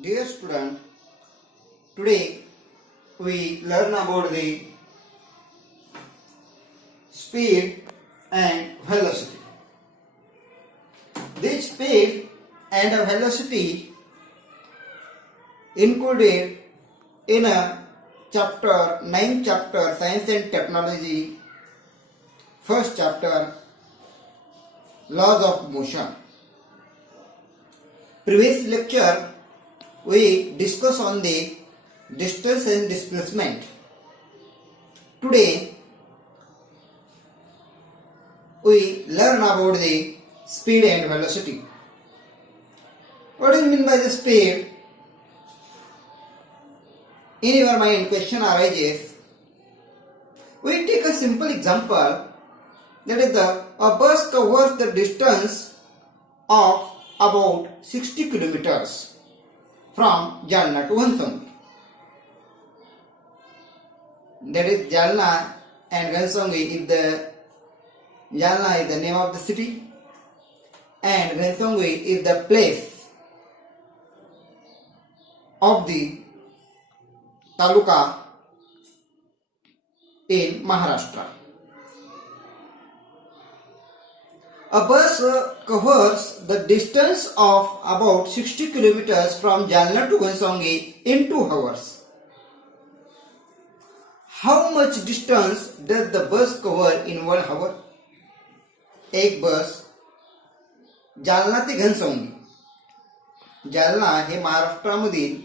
Dear student, today we learn about the speed and velocity. This speed and velocity included in a chapter, 9th chapter, Science and Technology, first chapter, Laws of Motion. Previous lecture we discussed on the distance and displacement. Today we learn about the speed and velocity. What do you mean by the speed? In your mind question arises. We take a simple example, that is a bus covers the distance of about 60 kilometers from Jalna to Ghansangli. That is Jalna and Ghansangli. Jalna is the name of the city and Ghansangli is the place of the taluka in Maharashtra. A bus covers the distance of about 60 kilometers from Jalna to Ghansangli in 2 hours. How much distance does the bus cover in 1 hour? एक बस जालना ते घनसावंगी. जालना हे महाराष्ट्रामधील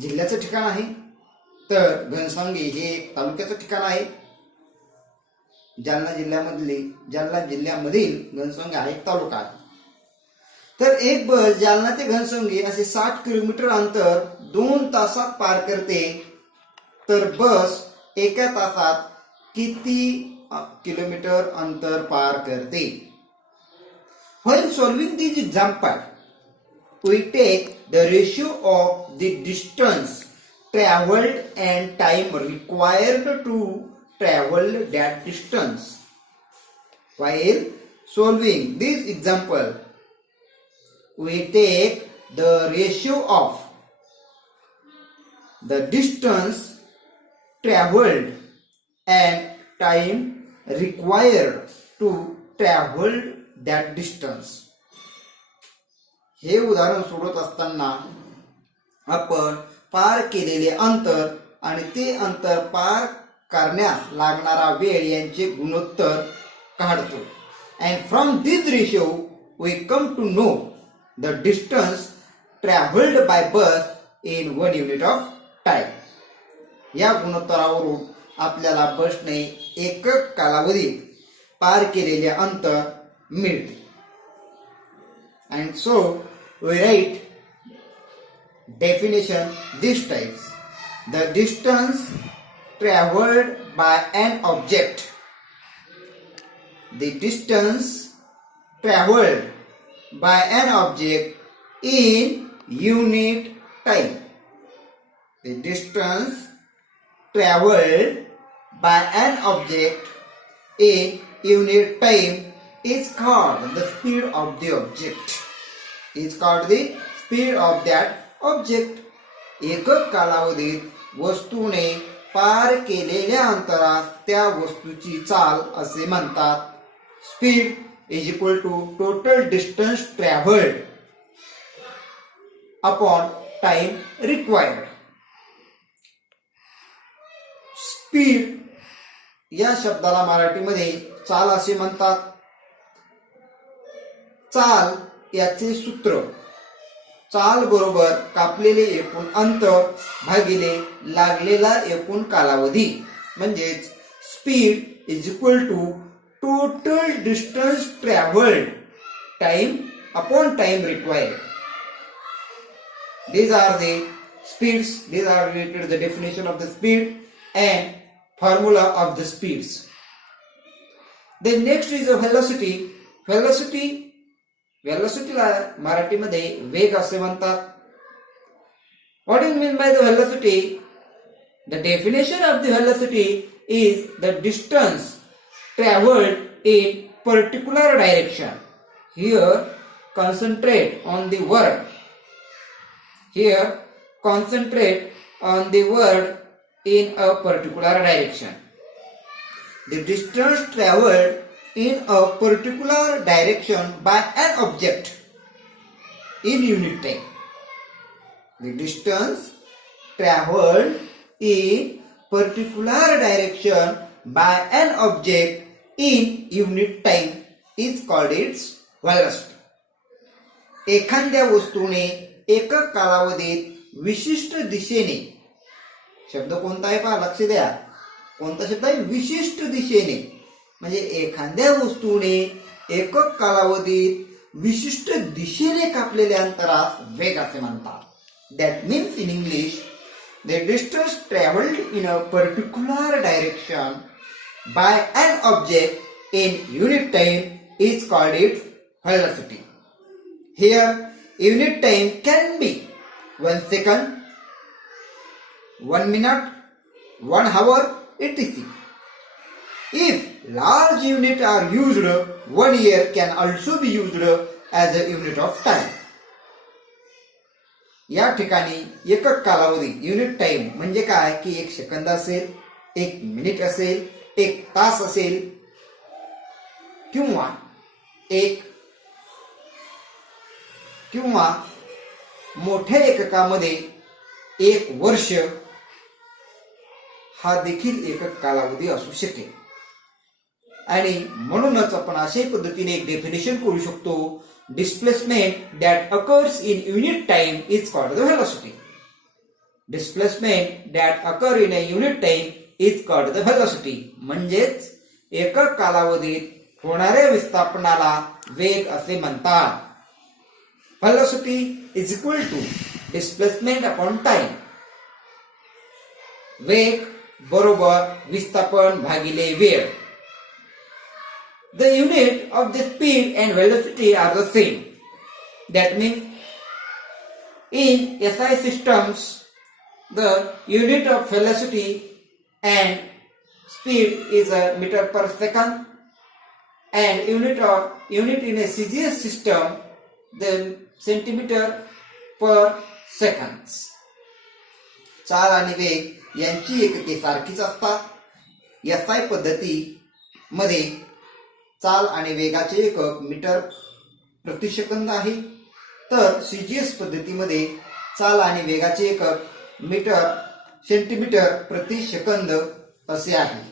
जिल्ह्याचं ठिकाण आहे, तर घनसावंगी हे एक तालुक्याचं ठिकाण आहे. जालना जिल्ह्यामधील घनसावंगी हा एक तालुका आहे. तर एक बस जालना ते घनसावंगी असे 60 किलोमीटर अंतर 2 तासात पार करते. तर बस एका तासात किती किलोमीटर अंतर पार करते? While solving this example, we take the ratio of the distance traveled and time required to travel that distance. While solving this example, we take the ratio of the distance traveled and time required to travel that distance. हे उदाहरण सोडत असताना आपण पार केलेले अंतर आणि ते अंतर पार करण्यास लागणारा वेळ यांचे गुणोत्तर काढतो. And from this ratio we come to know the distance traveled by bus in 1 unit of time. या गुणोत्तरावरून आपल्याला बसने एकक कालावधीत पार केलेले अंतर मिळते. And so we write definition these types. The distance traveled by an object. The distance traveled by an object in unit time. The distance traveled by an object in unit time is called the speed of the object. Is called the speed of that object. एकक कालावधीत वस्तूने पार केलेल्या अंतरात त्या वस्तूची चाल असे म्हणतात. Speed is equal to total distance travelled upon time required. Speed या शब्दाला मराठीमध्ये चाल असे म्हणतात. चाल याचे सूत्र चाल बरोबर कापलेले एकूण अंतर भागिले लागलेला एकूण कालावधी, म्हणजेच speed is equal to total distance travelled time upon time required. These are the speeds. These are related to the definition of the speed and formula of the speeds. Then next is the velocity. Velocityला मराठीमध्ये वेग असे म्हणतात. What do you mean by the velocity? The definition of the velocity is the distance traveled in particular direction. Here concentrate on the word Here, concentrate on the word in a particular direction. The distance traveled in a particular direction by an object in unit time. The distance traveled in particular direction by an object in unit time is called its velocity. एखाद्या वस्तूने एकक कालावधीत विशिष्ट दिशेने, शब्द कोणता आहे पहा, लक्ष द्या, कोणता शब्द आहे, विशिष्ट दिशेने, म्हणजे एखाद्या वस्तूने एकक कालावधीत विशिष्ट दिशेने कापलेल्या अंतरास वेग असे म्हणतात. That means in English the distance travelled in a particular direction by an object in unit time is called its velocity. Here unit time can be 1 second, 1 minute, 1 hour, etc. If large units are used, 1 year can also be used as a unit of time. या ठिकाणी एकक कालावधी unit time म्हणजे काय की 1 second असेल, 1 minute असेल, 1 तास असेल किंवा मोठ्या एककामध्ये 1 वर्ष हा देखील एकक कालावधी असू शकेल. आणि म्हणूनच आपण अशा पद्धतीने एक डेफिनेशन करू शकतो, displacement that occurs in unit time is called the velocity. Displacement that occur in a unit time is called the velocity. म्हणजेच एकक कालावधीत होणाऱ्या विस्थापनाला वेग असे म्हणतात. Velocity is equal to displacement upon time. वेग बरोबर विस्थापन भागिले वेळ. The unit of the speed and velocity are the same. That means in SI systems the unit of velocity and speed is a meter per second, and unit in a CGS system the centimetre per second. चाल आणि वेग यांची एकके सारखीच असतात. SI पद्धतीमध्ये चाल आणि वेगाचे एकक मीटर प्रति सेकंद आहे, तर सीजीएस पद्धतीमध्ये चाल आणि वेगाचे एकक मीटर सेंटीमीटर प्रति सेकंद असे आहे.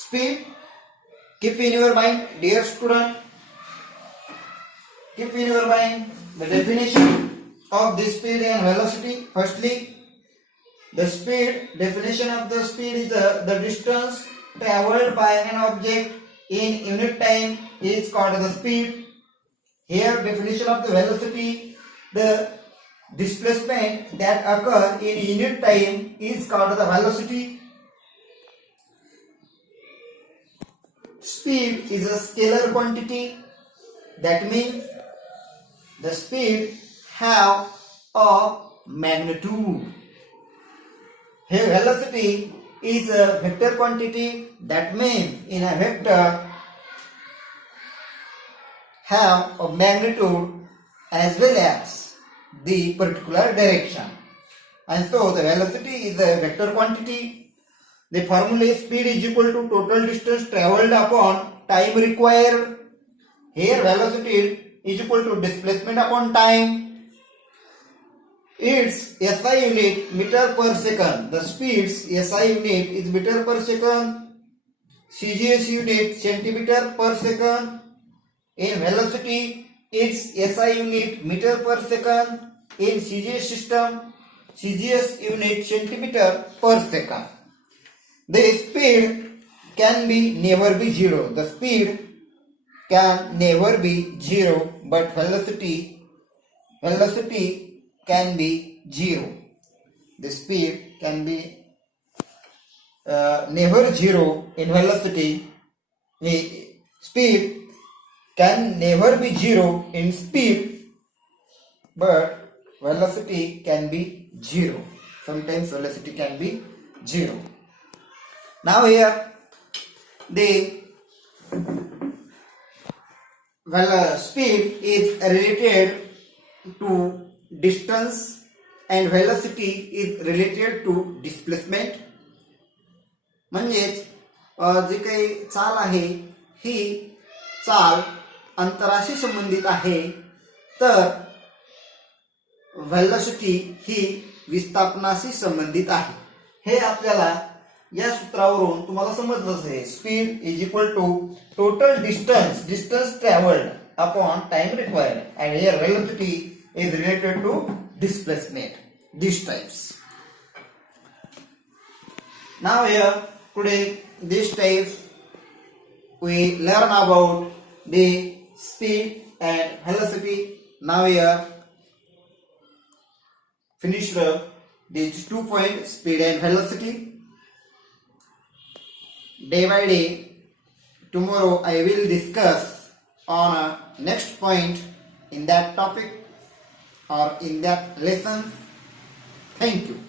Speed, keep in your mind, dear student, keep in your mind the definition of the speed and velocity. Firstly, the speed, definition of the speed is the distance traveled by an object in unit time is called the speed. Here definition of the velocity, the displacement that occur in unit time is called the velocity. Speed is a scalar quantity. That means the speed have a magnitude. Here velocity is a vector quantity. That means in a vector have a magnitude as well as the particular direction. And so the velocity is a vector quantity. The formula is speed is equal to total distance traveled upon time required. Here velocity is equal to displacement upon time. Its SI unit meter per second. The speed's SI unit is meter per second. CGS unit centimeter per second. In velocity, its SI unit meter per second. In CGS system, CGS unit centimeter per second. The speed can never be zero. The speed can never be zero, but velocity can be zero. The speed can be never zero in velocity. The speed can never be zero in speed, but velocity can be zero. Sometimes velocity can be zero. Now here the speed is related to distance and velocity is related to displacement. म्हणजेच जी काही चाल आहे ही चाल अंतराशी संबंधित आहे, तर velocity ही विस्थापनाशी संबंधित आहे. हे आपल्याला या सूत्रावरून तुम्हाला समजलंच आहे. Speed is equal to total distance travelled upon time required, and here velocity is related to displacement. These types. Now here today these types we learn about the speed and velocity. Now here finished these 2 points, speed and velocity. Day by day, tomorrow I will discuss on a next point in that topic or in that lesson. Thank you.